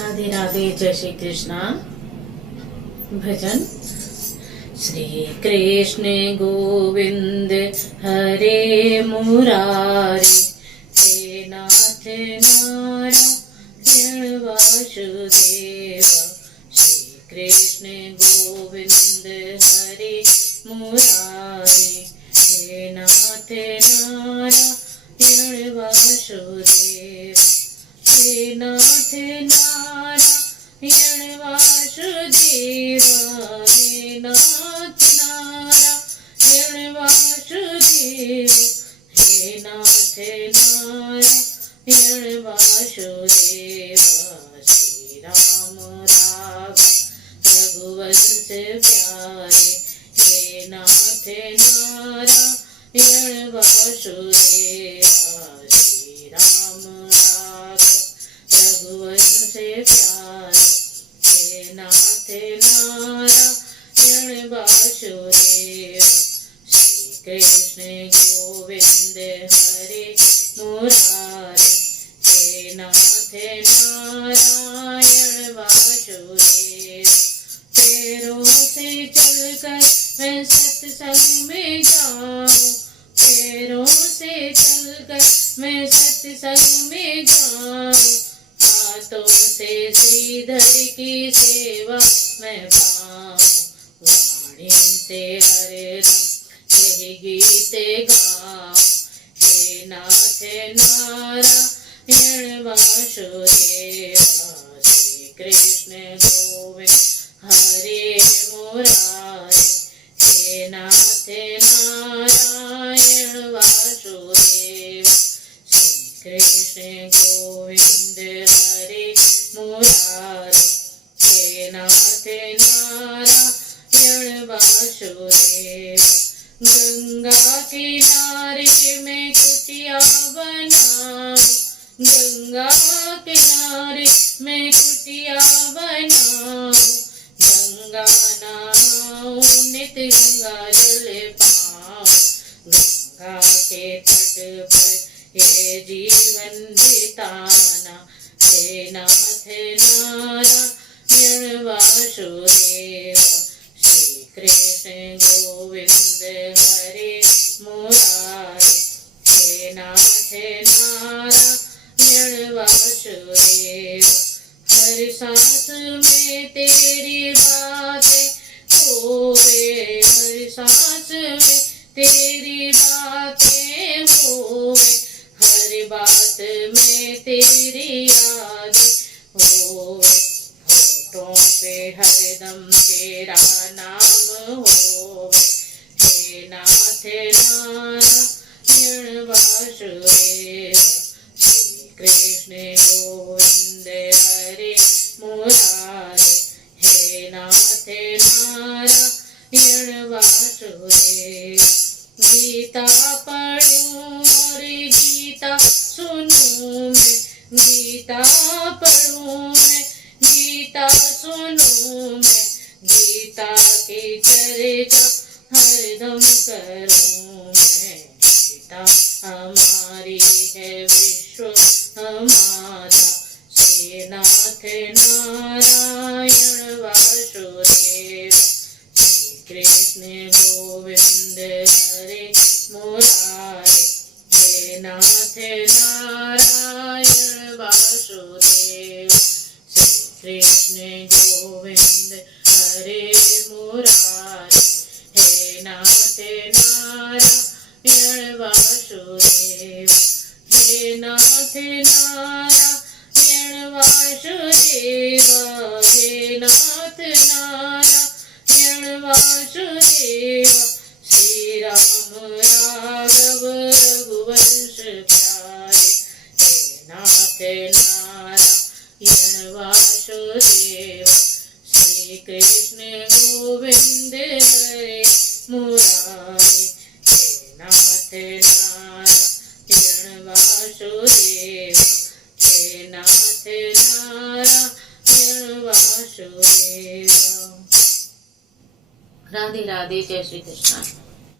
राधे राधे, जय श्री कृष्णा। भजन। श्री कृष्ण गोविंद हरे मुरारी, हे नाथ नारायण वासुदेव। श्री कृष्ण गोविंद हरे मुरारी, हे नाथ नारायण वासुदेव। हे नाथ नारायण वासुदेव, हे नाथ नारायण वासुदेव, हे नाथ नारायण वासुदेव। श्री राम राघव रघुवंश प्यारे, हे नाथ नारायण वासुदेव। श्री राम राघव रघुवंश प्यारे, हे नाथ नारायण वासुदेव। श्री कृष्ण गोविंद हरे मुरारी, हे नाथ नारायण वासुदेव। पैरों से चलकर मैं सत्संग में जाऊं, पैरों से चलकर मैं सत्संग में जाऊं। हाथों से श्रीधर की सेवा मैं पाऊं, वाणी से हरदम यही गीत गाऊं। हे नाथ नारायण वासुदेव। श्री कृष्ण गोविंद हरे मुरारी, हे नाथ नारायण वासुदेव। श्री कृष्ण गोविंद हरे मुरारी, हे नाथ नारायण वासुदेव। गंगा किनारे में कुटिया बनाऊं, गंगा किनारे में कुटिया बनाऊं। गंगा नहाऊं, नित गंगा जल पाऊं। गंगा के तट पर ये जीवन बिताना, हे नाथ नारायण वासुदेव। श्री कृष्ण गोविंद हरे मुरारी, हे नाथ नारायण वासुदेव। हर सांस में तेरी बातें होवे, हर सांस में तेरी बातें होवे। हर बात में तेरी याद होवे, होठों पे हरदम तेरा नाम होवे। हे नाथ नारायण वासुदेव। श्री कृष्ण गोविंद हरे मुरारी, हे नाथ नारायण वासुदेव। गीता पढ़ूं और गीता सुनूं मैं, गीता पढ़ूं मैं, गीता सुनूं मैं। गीता की चर्चा हरदम करूं मैं। गीता हमारी है विश्व हमारा, श्री नाथ नारायण वासुदेव। श्री कृष्ण गोविंद हरे मुरारी, हे नाथ नारायण वासुदेव। श्री कृष्ण गोविंद हरे मुरारी, हे नाथ नारायण वासुदेव। हे नाथ नारायण वासुदेव, हे नाथ नारायण वासुदेव। श्री राम राघव रघुवंश प्यारे, हे नाथ नारायण वासुदेव। श्री कृष्ण गोविंद हरे मुरारी, हे नाथ नारायण वासुदेव। हे नाथ नारायण वासुदेव। राधे राधे, जय श्री कृष्ण।